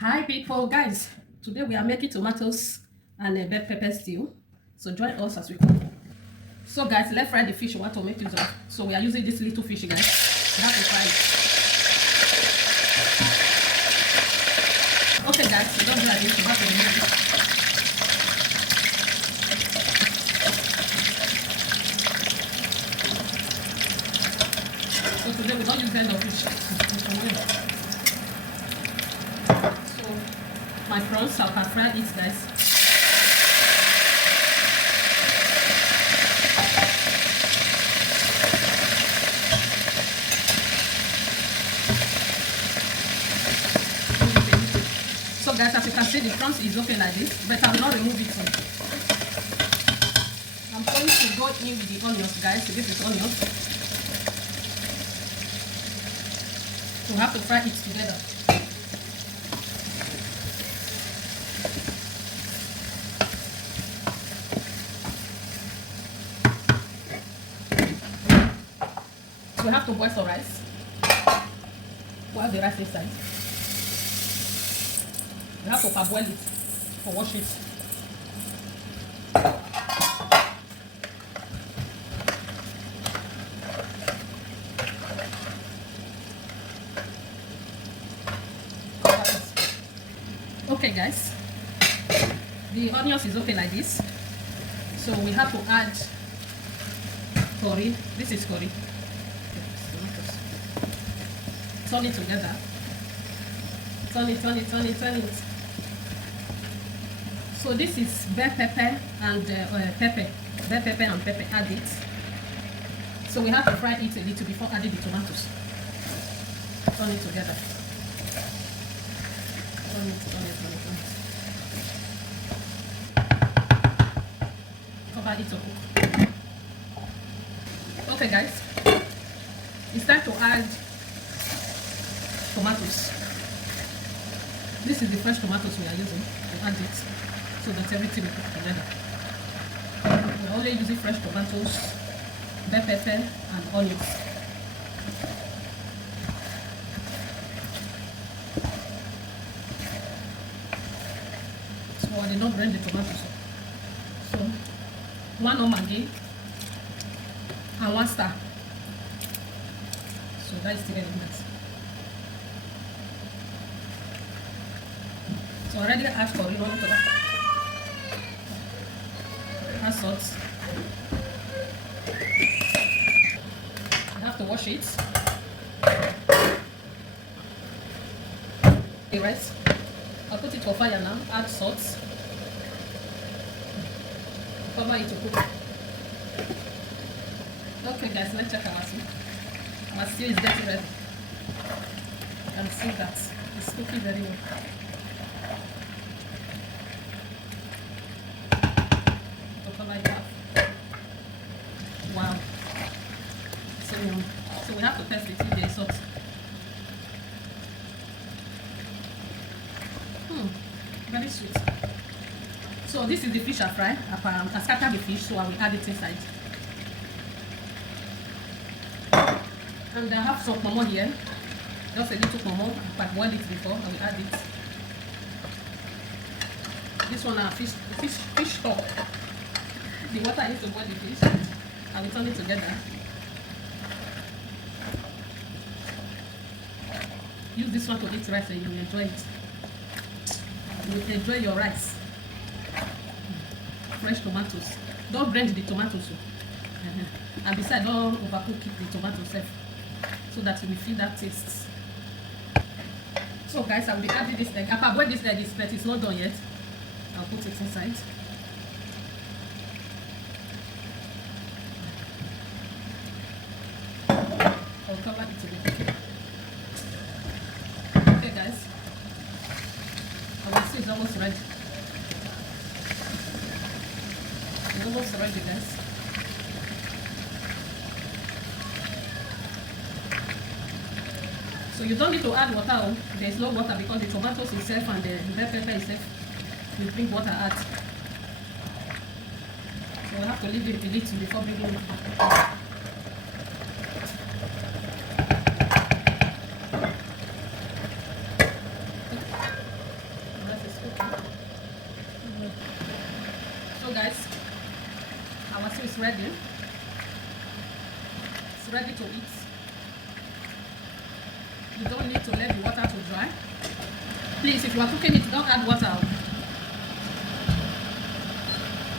Hi people, guys. Today we are making tomatoes and a bell pepper stew. So join us as we go. So guys, let's fry the fish we want to make use of. So we are using this little fish, guys. We have to fry it. Okay guys, so don't dry this, we have to remove it. So today we don't use the end of fish. So my prawns, I'll fry it, guys. So guys, as you can see, the prawns is okay like this, but I will not remove it. I'm going to go in with the onions, guys. So this is onions. So we have to fry it together. So we have to boil some rice. Boil the rice inside. We have to parboil it or wash it. Okay guys, the onions is okay like this. So we have to add curry. This is curry. Turn it together. Turn it. So this is bell pepper and pepper. Bell pepper and pepper, add it. So we have to fry it a little before adding the tomatoes. Turn it together. Turn it. Cover it to cook. Okay guys, it's time to add tomatoes. This is the fresh tomatoes we are using. We add it so that everything will cook together. We're only using fresh tomatoes, bell pepper and onions. So I did not blend the tomatoes. So 1 Maggi and 1 star. So that is still very nice. So already add curry on to that. Add salt. You have to wash it. The rice. I'll put it for fire now. Add salt. Cover it to cook. Okay guys, let's check our stew. Our stew is getting ready. You can see that it's cooking very well. Wow, so yum. So we have to test it if there is salt. Very sweet. So this is the fish I fry. I scatter the fish, so I will add it inside. And I have some pomo here. Just a little pomo. I boiled it before. I will add it. This one are fish stock. The water I need to boil the fish. I will turn it together. Use this one to eat rice and you will enjoy it. You will enjoy your rice. Fresh tomatoes. Don't blend the tomatoes. And besides, don't overcook the tomato self, so that you will feel that taste. So guys, I will be adding this egg. I parboiled this egg, but it's not done yet. I'll put it inside. I'll cover it together. Okay guys, our stew is almost ready. It's almost ready guys. So you don't need to add water. There is no water because the tomatoes itself and the bell pepper itself will bring water out. So we have to leave it a little before bringing it. Our stew is ready. It's ready to eat. You don't need to let the water to dry. Please, if you are cooking it, don't add water.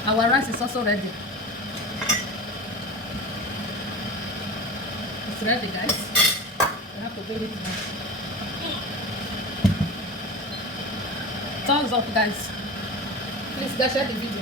Our rice is also ready. It's ready, guys. We have to boil it now. Thumbs up, guys. Please, share the video.